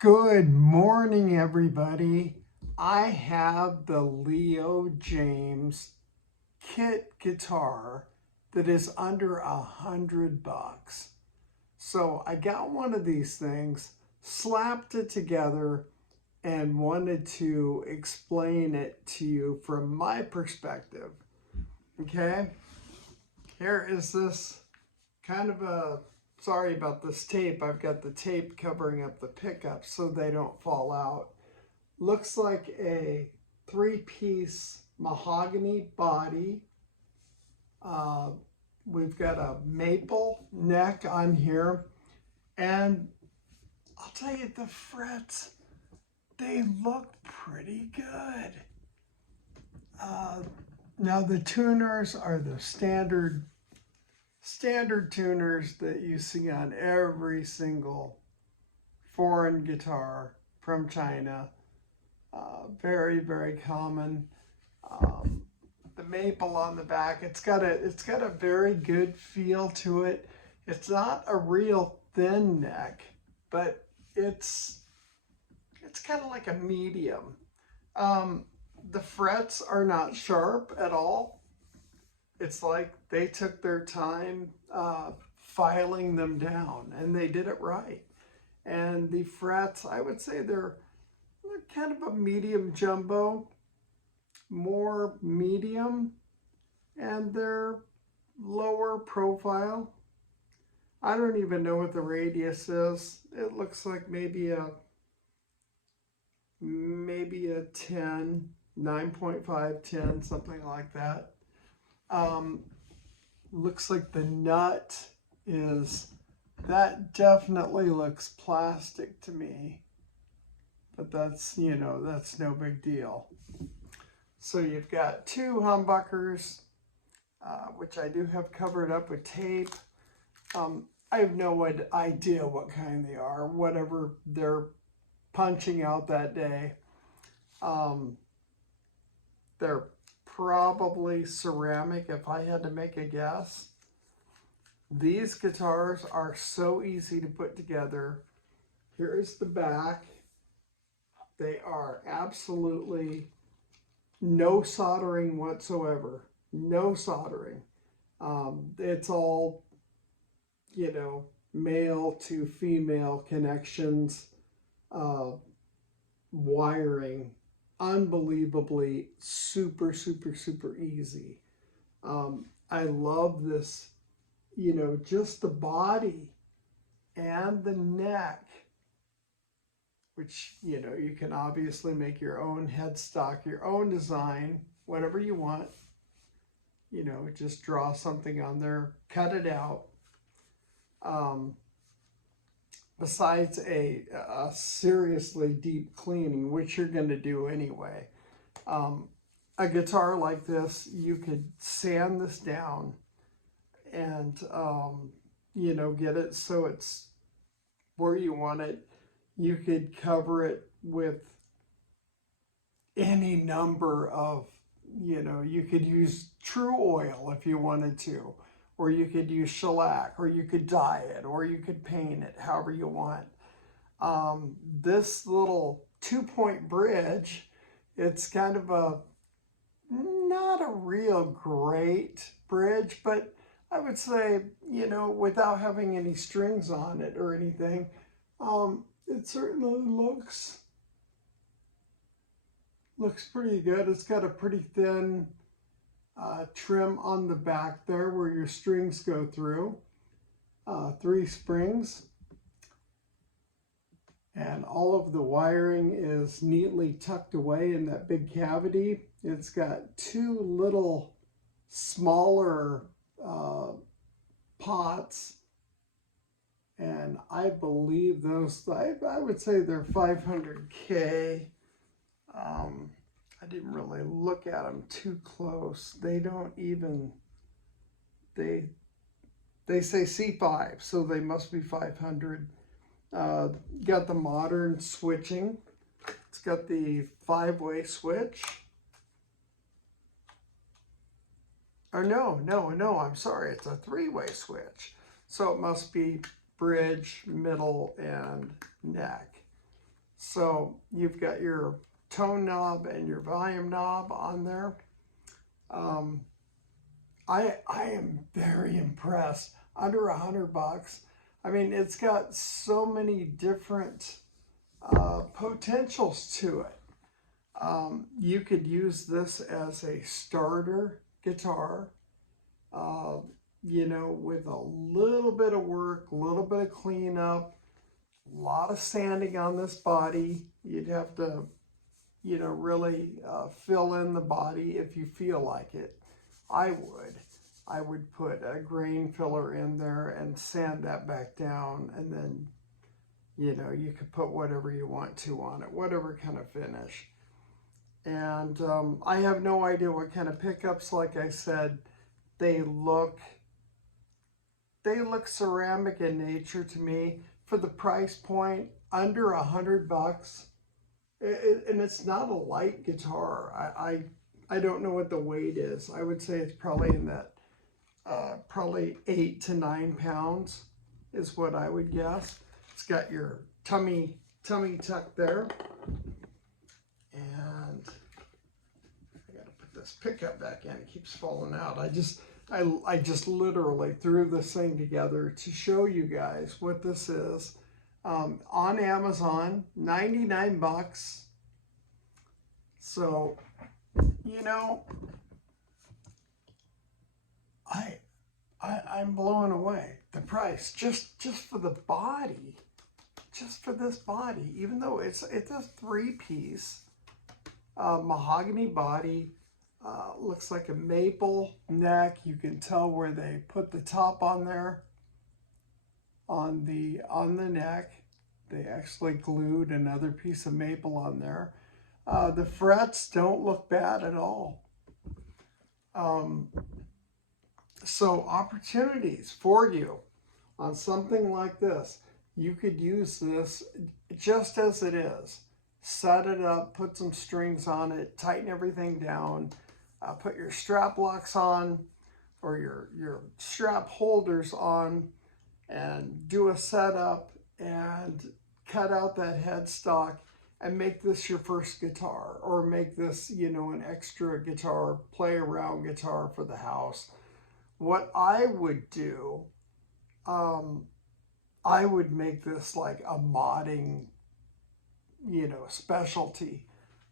Good morning, everybody. I have the Leo Jaymz kit guitar that is under $100. So I got one of these things, slapped it together, and wanted to explain it to you from my perspective. Okay, here is this kind of a, sorry about this tape. I've got the tape covering up the pickups so they don't fall out. Looks like a three-piece mahogany body. Uh, we've got a maple neck on here. And I'll tell you, the frets, they look pretty good. Uh, Now the tuners are the standard tuners that you see on every single foreign guitar from China. Very, very common. The maple on the back, it's got a very good feel to it. It's not a real thin neck, but it's kind of like a medium. The frets are not sharp at all. It's like they took their time filing them down, and they did it right. And the frets, I would say they're kind of a medium jumbo, more medium, and they're lower profile. I don't even know what the radius is. It looks like maybe a 10, 9.5, 10, something like that. Looks like the nut that definitely looks plastic to me, but that's no big deal. So you've got two humbuckers, which I do have covered up with tape. I have no idea what kind they are, whatever they're punching out that day. They're probably ceramic if I had to make a guess. These guitars are so easy to put together. Here's the back. They are absolutely no soldering whatsoever. No soldering. It's all, male to female connections, wiring. Unbelievably super, super, super easy. I love this, just the body and the neck, which, you can obviously make your own headstock, your own design, whatever you want. Just draw something on there, cut it out. Besides a seriously deep cleaning, which you're going to do anyway. A guitar like this, you could sand this down and, get it so it's where you want it. You could cover it with any number of, you could use true oil if you wanted to, or you could use shellac, or you could dye it, or you could paint it, however you want. This little 2-point bridge, it's kind of not a real great bridge, but I would say, without having any strings on it or anything, it certainly looks pretty good. It's got a pretty thin trim on the back there where your strings go through. 3 springs. And all of the wiring is neatly tucked away in that big cavity. It's got 2 little smaller pots. And I believe those, I would say they're 500K. I didn't really look at them too close. They don't even, they say C5, so they must be 500. Got the modern switching. It's got the 5-way switch. Or no, I'm sorry. It's a 3-way switch. So it must be bridge, middle, and neck. So you've got your tone knob and your volume knob on there. I am very impressed. Under $100. I mean, it's got so many different potentials to it. You could use this as a starter guitar, you know, with a little bit of work, a little bit of cleanup, a lot of sanding on this body. You'd have to, you know, really fill in the body if you feel like it. I would put a grain filler in there and sand that back down, and then, you know, you could put whatever you want to on it, whatever kind of finish. And I have no idea what kind of pickups. Like I said, they look ceramic in nature to me. For the price point, under $100, and it's not a light guitar. I don't know what the weight is. I would say it's probably in that probably 8 to 9 pounds is what I would guess. It's got your tummy tuck there, and I got to put this pickup back in. It keeps falling out. I just literally threw this thing together to show you guys what this is. On Amazon, 99 bucks. So, you know, I'm blown away. The price, just for the body, just for this body, even though it's a 3-piece mahogany body, looks like a maple neck. You can tell where they put the top on there, on the neck. They actually glued another piece of maple on there. The frets don't look bad at all. So opportunities for you on something like this. You could use this just as it is. Set it up, put some strings on it, tighten everything down, put your strap locks on or your strap holders on, and do a setup and cut out that headstock and make this your first guitar, or make this, you know, an extra guitar, play around guitar for the house. What I would do, I would make this like a modding, you know, specialty.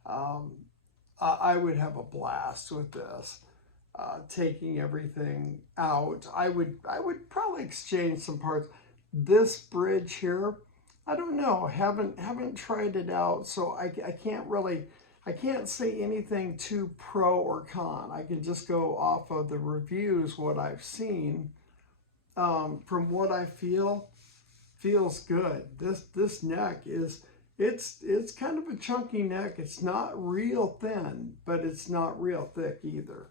I would have a blast with this, taking everything out. I would probably exchange some parts. This bridge here, I don't know, haven't tried it out, so I can't say anything too pro or con. I can just go off of the reviews, what I've seen. From what I feels good. This neck is, it's kind of a chunky neck. It's not real thin, but it's not real thick either.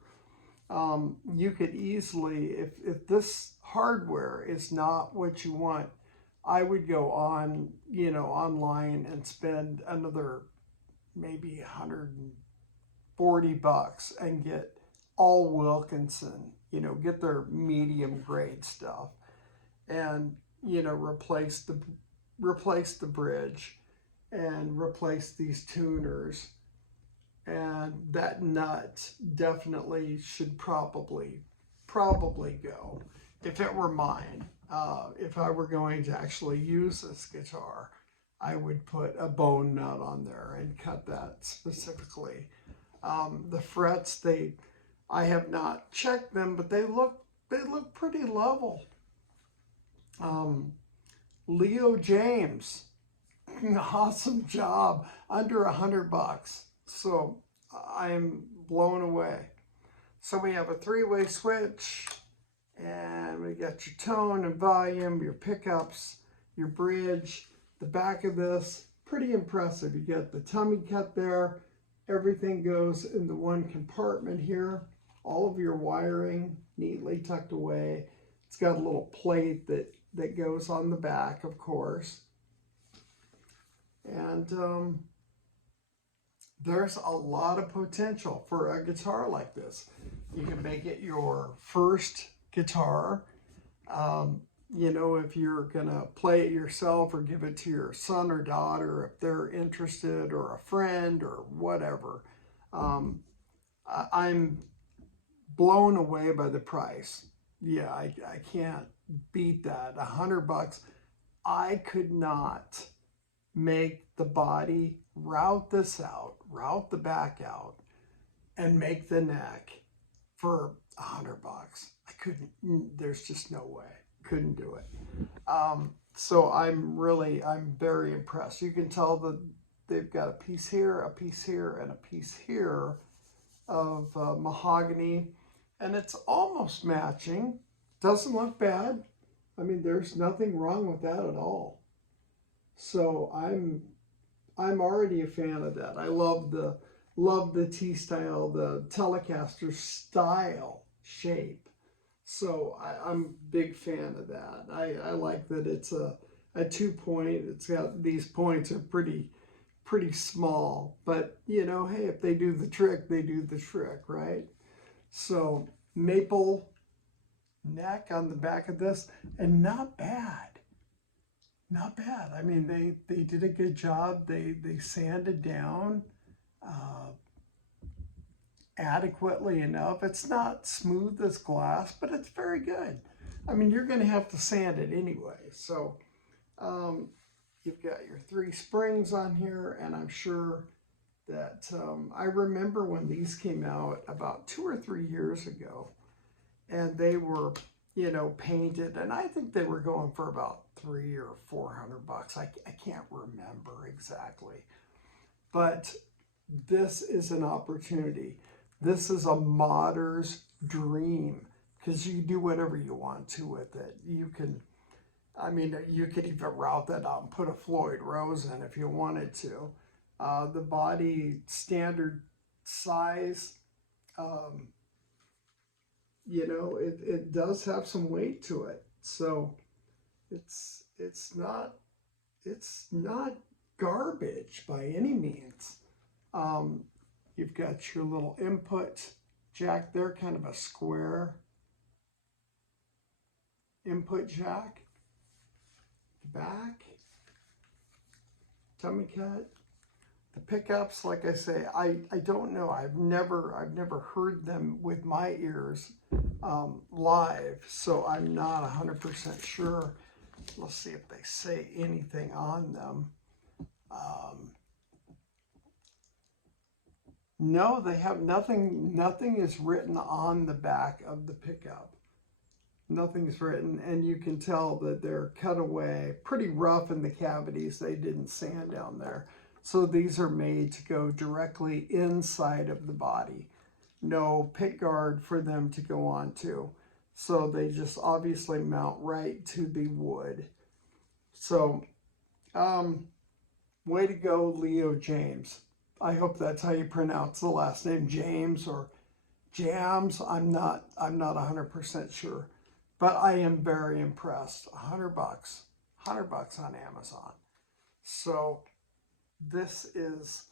You could easily, if this hardware is not what you want, I would go on, you know, online and spend another maybe $140 and get all Wilkinson, you know, get their medium grade stuff, and, you know, replace the bridge and replace these tuners. And that nut definitely should probably go. If it were mine, if I were going to actually use this guitar, I would put a bone nut on there and cut that specifically. The frets, I have not checked them, but they look pretty level. Leo Jaymz, awesome job, under $100. So I'm blown away. So we have a 3-way switch, and we got your tone and volume, your pickups, your bridge. The back of this, pretty impressive. You get the tummy cut there. Everything goes in the one compartment here. All of your wiring neatly tucked away. It's got a little plate that goes on the back, of course. And there's a lot of potential for a guitar like this. You can make it your first guitar. you know, if you're going to play it yourself or give it to your son or daughter, if they're interested, or a friend or whatever. Um, I'm blown away by the price. Yeah, I can't beat that. $100. I could not make the body route this out, route the back out, and make the neck for $100. I couldn't. There's just no way. Couldn't do it. So I'm very impressed. You can tell that they've got a piece here, a piece here, and a piece here of mahogany, and it's almost matching. Doesn't look bad. I mean, there's nothing wrong with that at all. So I'm already a fan of that. I love the T style, the Telecaster style shape. So I'm a big fan of that. I like that it's a 2-point. It's got, these points are pretty small, but you know, hey, if they do the trick, they do the trick, right? So maple neck on the back of this, and not bad. Not bad. I mean, they did a good job. They sanded down adequately enough. It's not smooth as glass, but it's very good. I mean, you're going to have to sand it anyway. So you've got your 3 springs on here, and I'm sure that I remember when these came out about 2 or 3 years ago, and they were, you know, painted, and I think they were going for about $300 or $400. I can't remember exactly, but this is an opportunity. This is a modder's dream, because you do whatever you want to with it. You can, I mean, you could even route that out and put a Floyd Rose in if you wanted to. The body standard size, you know, it does have some weight to it. So it's not garbage by any means. You've got your little input jack there, kind of a square input jack. Back, tummy cut. The pickups, like I say, I don't know. I've never heard them with my ears live, so I'm not 100% sure. Let's see if they say anything on them. No, they have nothing. Nothing is written on the back of the pickup. Nothing's written, and you can tell that they're cut away, pretty rough in the cavities. They didn't sand down there. So these are made to go directly inside of the body. No pick guard for them to go onto. So they just obviously mount right to the wood. So, way to go, Leo Jaymz. I hope that's how you pronounce the last name, James or Jams. I'm not 100% sure. But I am very impressed. $100, $100 on Amazon. So this is,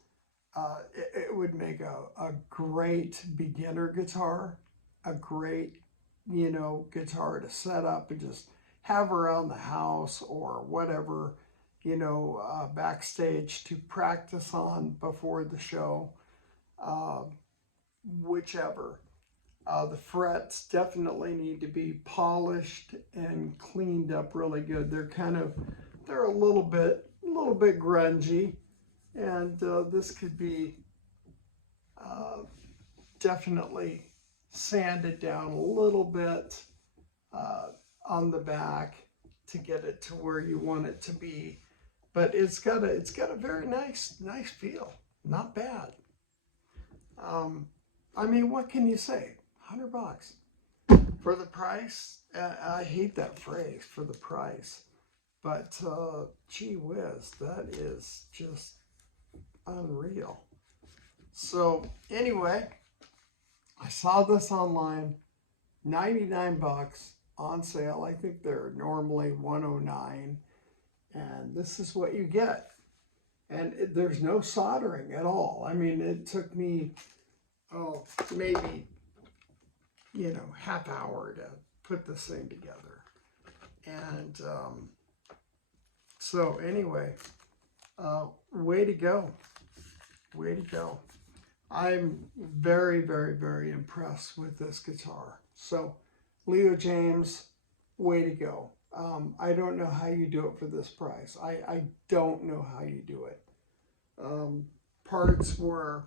it would make a great beginner guitar, a great, you know, guitar to set up and just have around the house or whatever, you know, backstage to practice on before the show, whichever. The frets definitely need to be polished and cleaned up really good. They're a little bit grungy, and this could be definitely sanded down a little bit on the back to get it to where you want it to be. But it's got a very nice feel. Not bad. I mean, what can you say? $100 for the price. I hate that phrase, for the price, but gee whiz, that is just unreal. So anyway, I saw this online, 99 bucks on sale. I think they're normally 109, and this is what you get. And there's no soldering at all. I mean, it took me, maybe, you know, half hour to put this thing together. And so anyway, way to go. Way to go. I'm very, very, very impressed with this guitar. So Leo Jaymz, way to go. I don't know how you do it for this price. I don't know how you do it. Parts were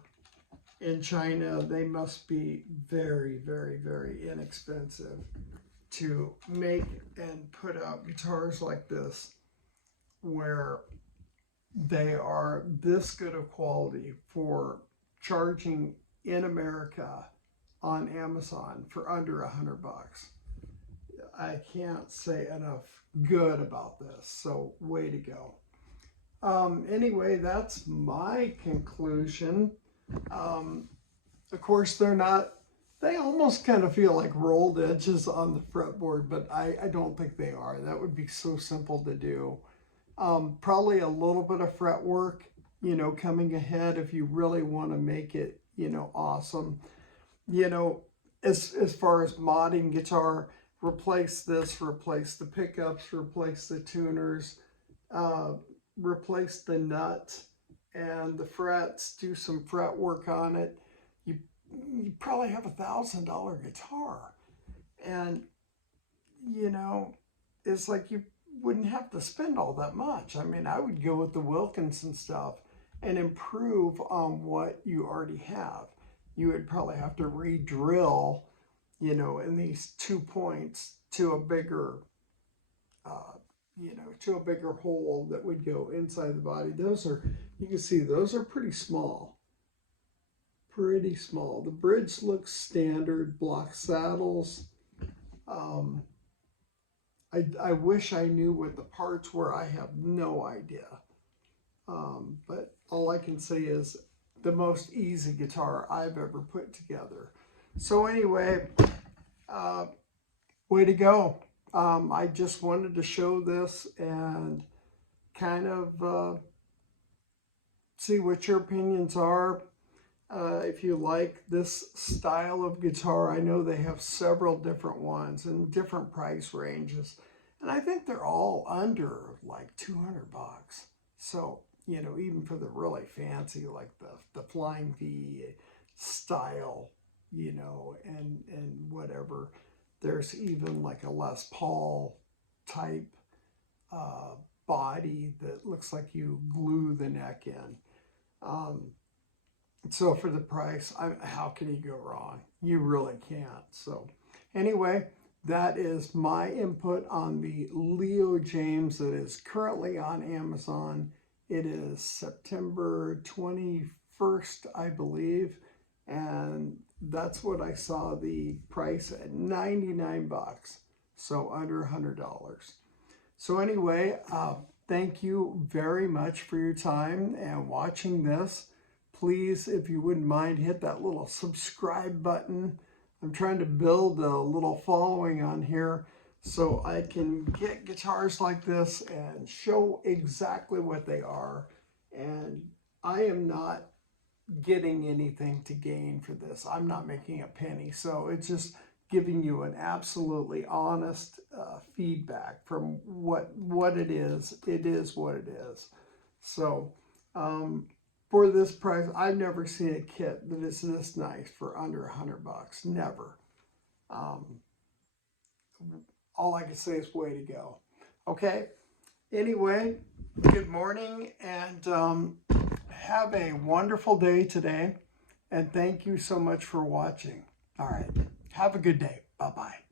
in China, they must be very, very, very inexpensive to make and put out guitars like this where they are this good of quality for charging in America on Amazon for under $100. I can't say enough good about this, so way to go. Anyway, that's my conclusion. Of course, they almost kind of feel like rolled edges on the fretboard, but I don't think they are. That would be so simple to do. Probably a little bit of fretwork, coming ahead if you really want to make it, awesome. As far as modding guitar, replace this, replace the pickups, replace the tuners, replace the nut and the frets, do some fret work on it. You probably have $1,000 guitar. And, it's like you wouldn't have to spend all that much. I mean, I would go with the Wilkinson stuff and improve on what you already have. You would probably have to re-drill, in these 2 points to a bigger, to a bigger hole that would go inside the body. You can see those are pretty small. Pretty small. The bridge looks standard, block saddles. I wish I knew what the parts were. I have no idea. But all I can say is the most easy guitar I've ever put together. So anyway, way to go. I just wanted to show this and kind of see what your opinions are. If you like this style of guitar, I know they have several different ones and different price ranges. And I think they're all under like $200. So, even for the really fancy, like the Flying V style, and whatever. There's even like a Les Paul type body that looks like you glue the neck in. So for the price, how can you go wrong? You really can't. So anyway, that is my input on the Leo Jaymz that is currently on Amazon. It is September 21st, I believe. And that's what I saw the price at, $99. So under $100. So anyway, thank you very much for your time and watching this. Please, if you wouldn't mind, hit that little subscribe button. I'm trying to build a little following on here so I can get guitars like this and show exactly what they are. And I am not getting anything to gain for this. I'm not making a penny. So it's just giving you an absolutely honest feedback from what it is. It is what it is. So, for this price, I've never seen a kit that is this nice for under $100. Never. All I can say is way to go. Okay. Anyway, good morning and have a wonderful day today. And thank you so much for watching. All right. Have a good day. Bye-bye.